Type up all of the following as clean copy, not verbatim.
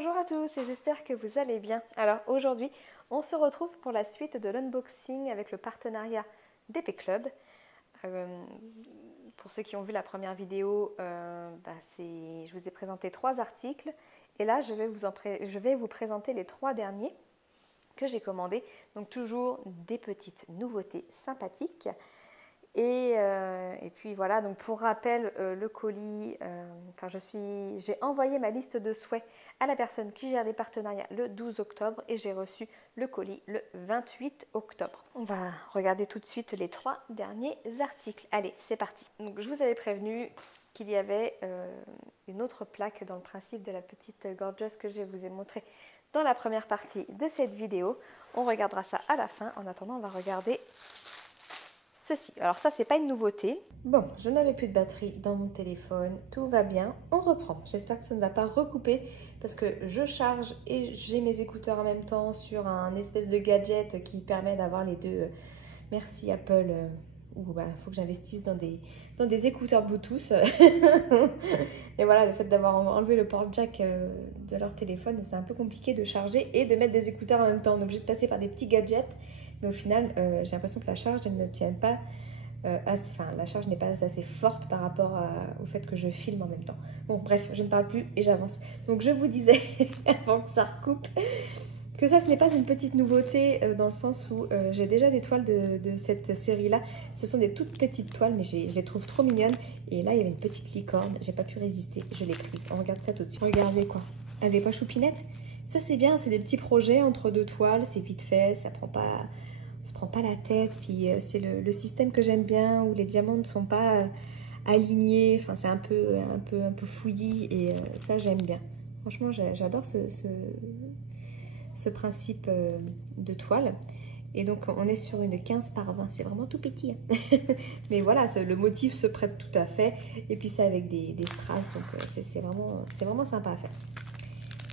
Bonjour à tous et j'espère que vous allez bien. Alors aujourd'hui, on se retrouve pour la suite de l'unboxing avec le partenariat d'Épée Club. Pour ceux qui ont vu la première vidéo, je vous ai présenté 3 articles et là je vais vous présenter les 3 derniers que j'ai commandés. Donc toujours des petites nouveautés sympathiques. Et puis voilà, donc pour rappel, le colis, j'ai envoyé ma liste de souhaits à la personne qui gère les partenariats le 12 octobre et j'ai reçu le colis le 28 octobre. On va regarder tout de suite les 3 derniers articles. Allez, c'est parti. Donc je vous avais prévenu qu'il y avait une autre plaque dans le principe de la petite gorgeuse que je vous ai montré dans la première partie de cette vidéo. On regardera ça à la fin. En attendant, on va regarder ceci. Alors ça, c'est pas une nouveauté. Bon, je n'avais plus de batterie dans mon téléphone, tout va bien, on reprend. J'espère que ça ne va pas recouper parce que je charge et j'ai mes écouteurs en même temps sur un espèce de gadget qui permet d'avoir les deux. Merci Apple, faut que j'investisse dans des écouteurs Bluetooth. Et voilà, le fait d'avoir enlevé le port jack de leur téléphone, c'est un peu compliqué de charger et de mettre des écouteurs en même temps. On est obligé de passer par des petits gadgets. Mais au final, j'ai l'impression que la charge elle ne tient pas la charge n'est pas assez forte par rapport au fait que je filme en même temps. Bon, bref, je ne parle plus et j'avance. Donc, je vous disais, avant que ça recoupe, que ça, ce n'est pas une petite nouveauté dans le sens où j'ai déjà des toiles de cette série-là. Ce sont des toutes petites toiles, mais je les trouve trop mignonnes. Et là, il y avait une petite licorne, j'ai pas pu résister, je l'ai prise. On regarde ça tout de suite. Regardez quoi, elle n'est pas choupinette. Ça, c'est bien, c'est des petits projets entre deux toiles, c'est vite fait, ça prend pas la tête, puis c'est le système que j'aime bien où les diamants ne sont pas alignés, enfin c'est un peu fouillis et ça j'aime bien. Franchement j'adore ce principe de toile. Et donc on est sur une 15 par 20, c'est vraiment tout petit hein. Mais voilà, le motif se prête tout à fait et puis c'est avec des strass, donc c'est vraiment sympa à faire.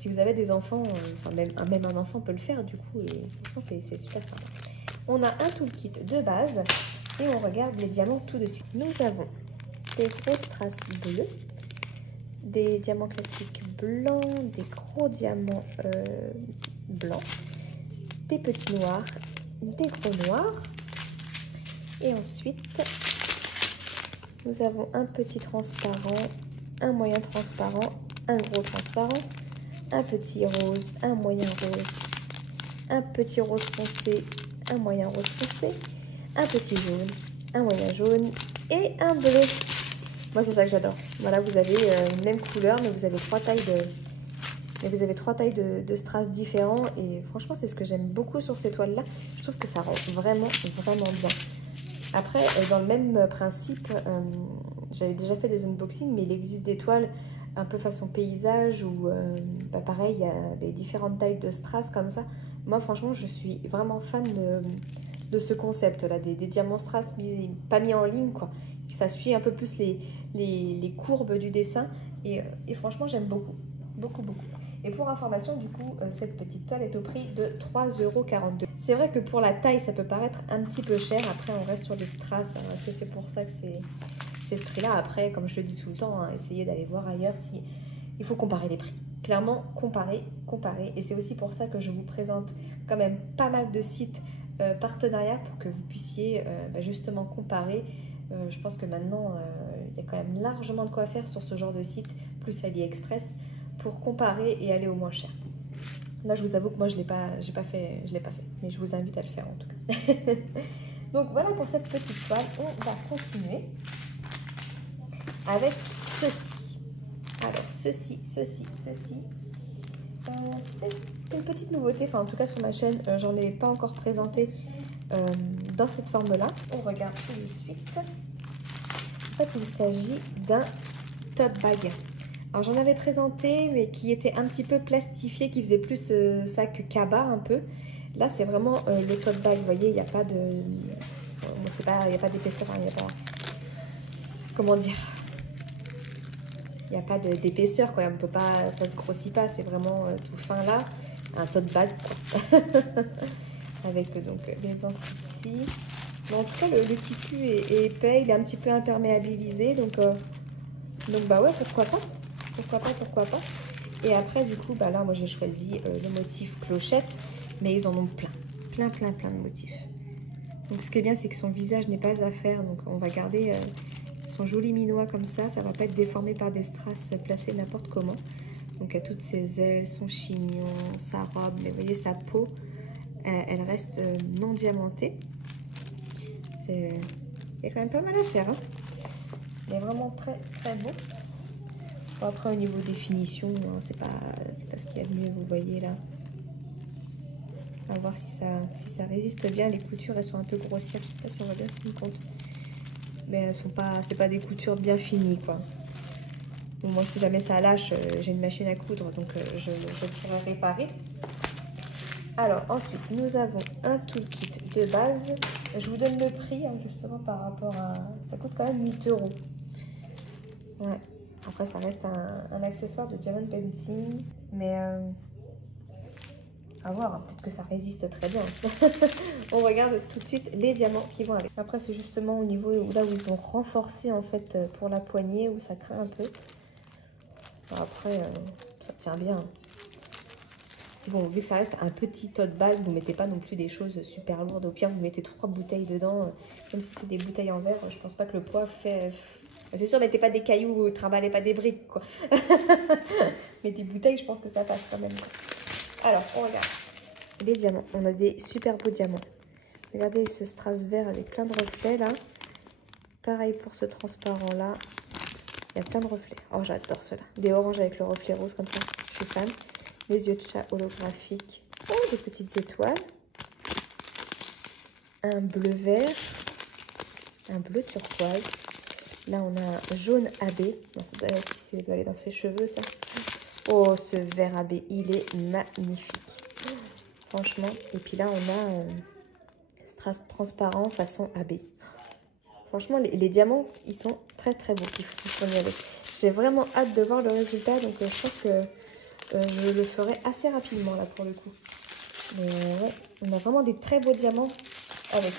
Si vous avez des enfants, même un enfant peut le faire du coup, et franchement c'est super sympa. On a un toolkit de base et on regarde les diamants tout de suite. Nous avons des gros strass bleus, des diamants classiques blancs, des gros diamants blancs, des petits noirs, des gros noirs. Et ensuite, nous avons un petit transparent, un moyen transparent, un gros transparent, un petit rose, un moyen rose, un petit rose foncé, un moyen rose foncé, un petit jaune, un moyen jaune et un bleu. Moi c'est ça que j'adore. Voilà, vous avez une même couleur mais vous avez trois tailles de strass différents et franchement c'est ce que j'aime beaucoup sur ces toiles là. Je trouve que ça rend vraiment bien. Après dans le même principe, j'avais déjà fait des unboxings mais il existe des toiles un peu façon paysage où pareil il y a des différentes tailles de strass comme ça. Moi franchement je suis vraiment fan de ce concept là, des diamants strass pas mis en ligne quoi. Ça suit un peu plus les courbes du dessin et franchement j'aime beaucoup. Et pour information du coup cette petite toile est au prix de 3,42 €. C'est vrai que pour la taille ça peut paraître un petit peu cher, après on reste sur des strass, est-ce que c'est pour ça que c'est ce prix là? Après comme je le dis tout le temps, hein, essayez d'aller voir ailleurs si il faut comparer les prix. Clairement, comparer. Et c'est aussi pour ça que je vous présente quand même pas mal de sites partenariats pour que vous puissiez justement comparer. Je pense que maintenant, il y a quand même largement de quoi faire sur ce genre de site, plus AliExpress, pour comparer et aller au moins cher. Là, je vous avoue que moi, je l'ai pas fait, mais je vous invite à le faire en tout cas. Donc voilà pour cette petite toile. On va continuer avec ceci. Alors, ceci, c'est une petite nouveauté, enfin en tout cas sur ma chaîne, j'en ai pas encore présenté dans cette forme-là. On regarde tout de suite. En fait, il s'agit d'un tote bag. Alors j'en avais présenté, mais qui était un petit peu plastifié, qui faisait plus sac cabas un peu. Là, c'est vraiment le tote bag, vous voyez, il n'y a pas de... il n'y a pas d'épaisseur, il n'y a pas... Comment dire ? Il n'y a pas d'épaisseur, quoi. On peut pas, ça se grossit pas, c'est vraiment tout fin là. Un tote bag, quoi. Avec donc les anses ici. Mais en tout cas, le tissu est épais, il est un petit peu imperméabilisé. Donc bah ouais, pourquoi pas. Et après, du coup, bah là, moi j'ai choisi le motif clochette, mais ils en ont plein de motifs. Donc ce qui est bien, c'est que son visage n'est pas à faire, donc on va garder son joli minois comme ça va pas être déformé par des strass placés n'importe comment. Donc à toutes ses ailes, son chignon, sa robe, mais vous voyez sa peau, elle reste non diamantée. Il y a quand même pas mal à faire, hein. Il est vraiment très beau. Bon, après au niveau définition, hein, c'est pas ce qu'il y a de mieux, vous voyez là. On va voir si ça résiste bien. Les coutures elles sont un peu grossières, je sais pas si on va bien se rendre compte. Mais elles sont pas, c'est pas des coutures bien finies quoi. Donc moi si jamais ça lâche, j'ai une machine à coudre, donc je tirerai réparer. Alors ensuite nous avons un toolkit de base. Je vous donne le prix hein, justement par rapport à... Ça coûte quand même 8 €. Ouais. Après ça reste un accessoire de diamond painting. Mais à voir, hein, peut-être que ça résiste très bien. On regarde tout de suite les diamants qui vont avec. Après c'est justement au niveau là où ils ont renforcé en fait pour la poignée où ça craint un peu. Alors après ça tient bien. Bon, vu que ça reste un petit tote bag, vous ne mettez pas non plus des choses super lourdes. Au pire, vous mettez 3 bouteilles dedans. Même si c'est des bouteilles en verre, je pense pas que le poids fait... C'est sûr, mettez pas des cailloux, trimballez pas des briques, quoi. Mais des bouteilles, je pense que ça passe quand même, quoi. Alors, on regarde. Les diamants. On a des super beaux diamants. Regardez ce strass vert avec plein de reflets, là. Pareil pour ce transparent-là. Il y a plein de reflets. Oh, j'adore ceux-là. Des oranges avec le reflet rose, comme ça. Je suis fan. Les yeux de chat holographiques. Oh, des petites étoiles. Un bleu vert. Un bleu turquoise. Là, on a un jaune abbé. Non, ça doit aller dans ses cheveux, ça. Oh, ce vert abbé, il est magnifique. Franchement. Et puis là, on a strass transparent façon abbé. Franchement, les diamants, ils sont très beaux. Ils fournissent avec. J'ai vraiment hâte de voir le résultat. Donc, je pense que je le ferai assez rapidement là pour le coup. Mais ouais, on a vraiment des très beaux diamants avec.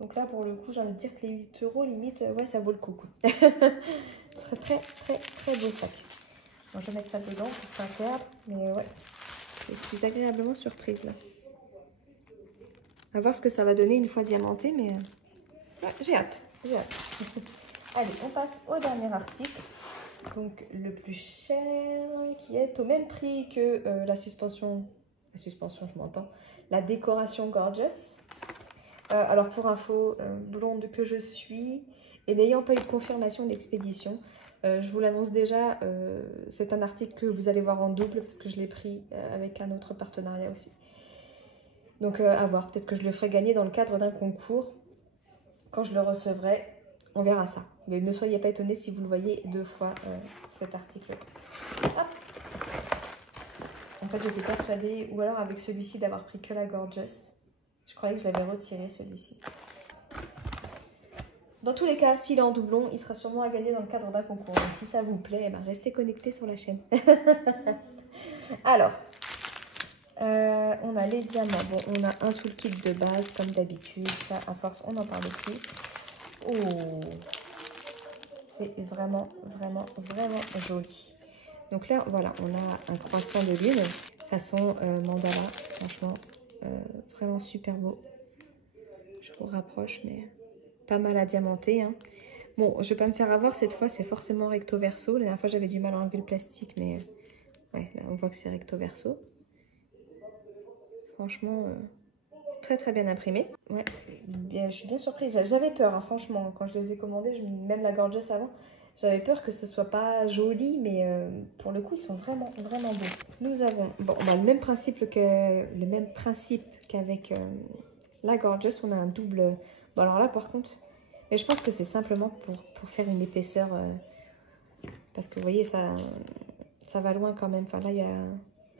Donc là pour le coup j'ai envie de dire que les 8 € limite, ouais ça vaut le coup. Très beau sac. Bon, je vais mettre ça dedans pour que ça perde. Mais ouais, je suis agréablement surprise là. On va voir ce que ça va donner une fois diamanté, mais ouais, j'ai hâte. Allez, on passe au dernier article. Donc le plus cher qui est au même prix que la suspension, je m'entends, la décoration Gorgeous. Alors pour info, blonde que je suis et n'ayant pas eu de confirmation d'expédition, je vous l'annonce déjà, c'est un article que vous allez voir en double parce que je l'ai pris avec un autre partenariat aussi. Donc à voir, peut-être que je le ferai gagner dans le cadre d'un concours. Quand je le recevrai, on verra ça. Mais ne soyez pas étonnés si vous le voyez 2 fois cet article. En fait, j'étais persuadée, ou alors avec celui-ci, d'avoir pris que la Gorgeous. Je croyais que je l'avais retiré, celui-ci. Dans tous les cas, s'il est en doublon, il sera sûrement à gagner dans le cadre d'un concours. Donc si ça vous plaît, eh ben, restez connectés sur la chaîne. Alors, on a les diamants. Bon, on a un toolkit de base, comme d'habitude. Ça, à force, on n'en parle plus. Oh, c'est vraiment joli. Donc là, voilà, on a un croissant de lune façon mandala. Franchement, vraiment super beau. Je vous rapproche, mais pas mal à diamanter. Hein. Bon, je vais pas me faire avoir cette fois, c'est forcément recto verso. La dernière fois, j'avais du mal à enlever le plastique, mais ouais, là, on voit que c'est recto verso. Franchement, très bien imprimé. Ouais, bien, je suis bien surprise. J'avais peur, hein, franchement, quand je les ai commandés, même la Gorgeous avant, j'avais peur que ce soit pas joli, mais pour le coup, ils sont vraiment beaux. Nous avons, bon, on a le même principe qu'avec la Gorgeous. On a un double. Bon, alors là, par contre, mais je pense que c'est simplement pour faire une épaisseur, parce que vous voyez, ça va loin quand même. Enfin là,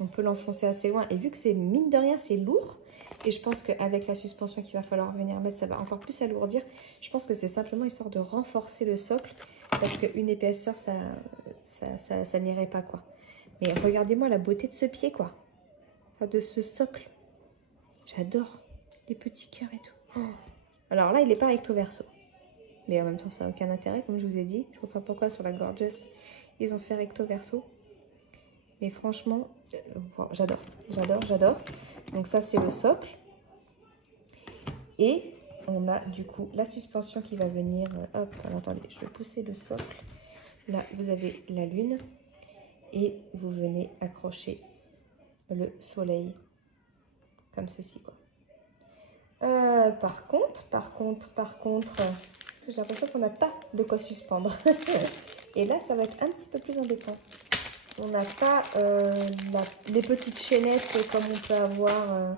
on peut l'enfoncer assez loin. Et vu que c'est mine de rien, c'est lourd. Et je pense qu'avec la suspension qu'il va falloir venir mettre, ça va encore plus alourdir. Je pense que c'est simplement histoire de renforcer le socle. Parce qu'une épaisseur, ça n'irait pas, quoi. Mais regardez-moi la beauté de ce pied, quoi. Enfin, de ce socle. J'adore. Les petits cœurs et tout. Oh. Alors là, il n'est pas recto verso. Mais en même temps, ça n'a aucun intérêt, comme je vous ai dit. Je ne vois pas pourquoi sur la Gorgeous, ils ont fait recto verso. Mais franchement, j'adore, j'adore, j'adore. Donc ça, c'est le socle. Et on a du coup la suspension qui va venir. Hop, alors, attendez, je vais pousser le socle. Là, vous avez la lune. Et vous venez accrocher le soleil. Comme ceci, quoi. Par contre, j'ai l'impression qu'on n'a pas de quoi suspendre. Et là, ça va être un petit peu plus embêtant. On n'a pas les petites chaînettes comme on peut avoir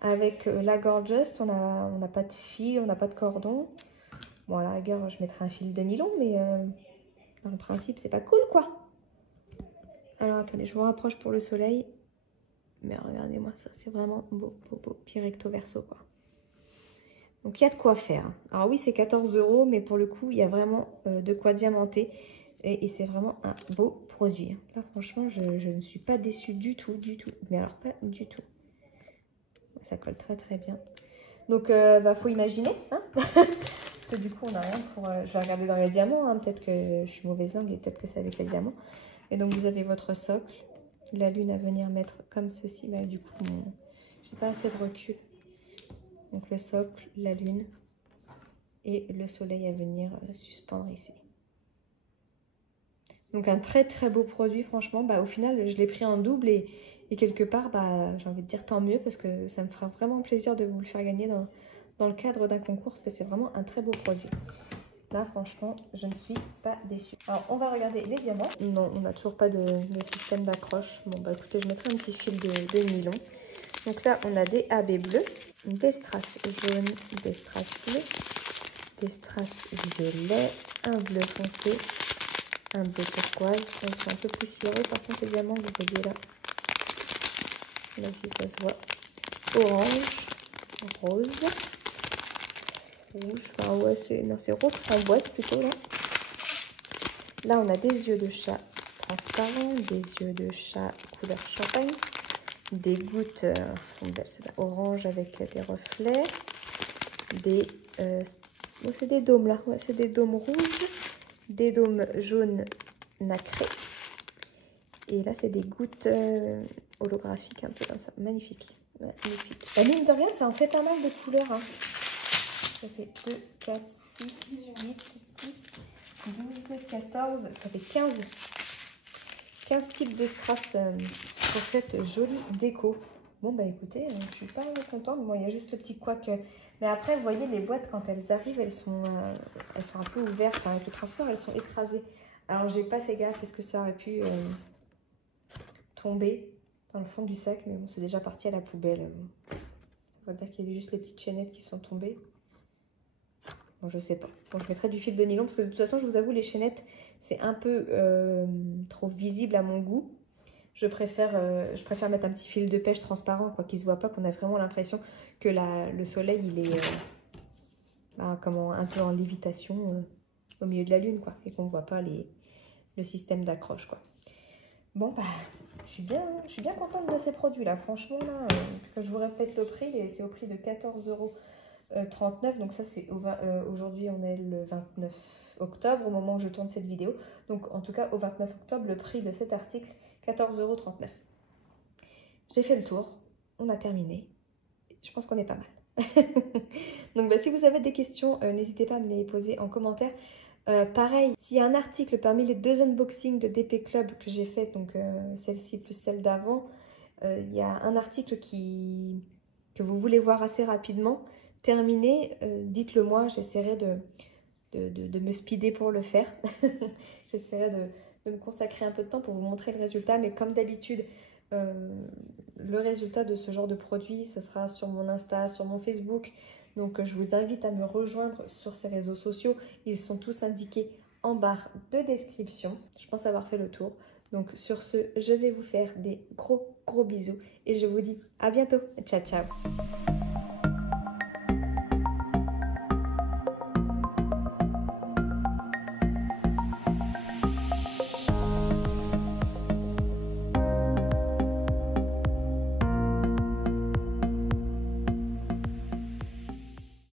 avec la Gorgeous. On n'a pas de fil, on n'a pas de cordon. Bon, à la rigueur, je mettrai un fil de nylon, mais dans le principe, c'est pas cool, quoi. Alors, attendez, je vous rapproche pour le soleil. Mais regardez-moi ça, c'est vraiment beau, beau, beau. Puis recto verso, quoi. Donc, il y a de quoi faire. Alors oui, c'est 14 €, mais pour le coup, il y a vraiment de quoi diamanter. Et c'est vraiment un beau produit. Là, franchement, je ne suis pas déçue du tout, du tout. Mais alors, pas du tout. Ça colle très, très bien. Donc, faut imaginer, hein. Parce que du coup, on n'a rien pour... je vais regarder dans les diamants, hein. Peut-être que je suis mauvaise langue et peut-être que c'est avec les diamants. Et donc, vous avez votre socle. La lune à venir mettre comme ceci. Bah, du coup, j'ai pas assez de recul. Donc, le socle, la lune et le soleil à venir suspendre ici. Donc un très très beau produit, franchement. Bah, au final, je l'ai pris en double et quelque part, bah, j'ai envie de dire tant mieux parce que ça me fera vraiment plaisir de vous le faire gagner dans le cadre d'un concours parce que c'est vraiment un très beau produit. Là, franchement, je ne suis pas déçue. Alors, on va regarder les diamants. Non, on n'a toujours pas de système d'accroche. Bon, bah écoutez, je mettrai un petit fil de nylon. Donc là, on a des AB bleus, des strass jaunes, des strass bleus, des strass violets, un bleu foncé, un bleu turquoise. Elles sont un peu poussiéreux par contre les diamants, vous voyez là. Même si ça se voit. Orange, rose, rouge. Enfin ouais, c'est rose framboise plutôt là. Là on a des yeux de chat transparents, des yeux de chat couleur champagne, des gouttes sont belles, c'est orange avec des reflets, des c'est des dômes là, ouais, c'est des dômes rouges, des dômes jaunes nacrés. Et là, c'est des gouttes holographiques, un peu comme ça. Magnifique. Magnifique. Et mine de rien, ça en fait pas mal de couleurs. Hein. Ça fait 2, 4, 6, 8, 10, 12, 14, ça fait 15. 15 types de strass pour cette jolie déco. Bon, bah écoutez, je suis pas contente. Bon, il y a juste le petit couac. Mais après, vous voyez, les boîtes, quand elles arrivent, elles sont un peu ouvertes. Enfin, avec le transport, elles sont écrasées. Alors, j'ai pas fait gaffe. Est-ce que ça aurait pu tomber dans le fond du sac? Mais bon, c'est déjà parti à la poubelle. On va dire qu'il y avait juste les petites chaînettes qui sont tombées. Bon, je sais pas. Bon, je mettrai du fil de nylon parce que de toute façon, je vous avoue, les chaînettes, c'est un peu trop visible à mon goût. Je préfère mettre un petit fil de pêche transparent, quoi, qu'il ne se voit pas, qu'on a vraiment l'impression que le soleil, il est un peu en lévitation au milieu de la lune, quoi, et qu'on ne voit pas le système d'accroche, quoi. Bon, bah, je suis bien contente de ces produits-là. Franchement, là, je vous répète le prix, c'est au prix de 14,39 €. Donc ça, c'est aujourd'hui, on est le 29 octobre, au moment où je tourne cette vidéo. Donc, en tout cas, au 29 octobre, le prix de cet article, 14,39 €. J'ai fait le tour, on a terminé. Je pense qu'on est pas mal. Donc, bah, si vous avez des questions, n'hésitez pas à me les poser en commentaire. Pareil, s'il y a un article parmi les 2 unboxings de DP Club que j'ai fait, donc celle-ci plus celle d'avant, il y a un article que vous voulez voir assez rapidement, terminé, dites-le moi, j'essaierai de me speeder pour le faire. J'essaierai de me consacrer un peu de temps pour vous montrer le résultat, mais comme d'habitude, le résultat de ce genre de produit, ce sera sur mon Insta, sur mon Facebook. Donc je vous invite à me rejoindre sur ces réseaux sociaux. Ils sont tous indiqués en barre de description. Je pense avoir fait le tour. Donc sur ce, je vais vous faire des gros bisous et je vous dis à bientôt. Ciao, ciao.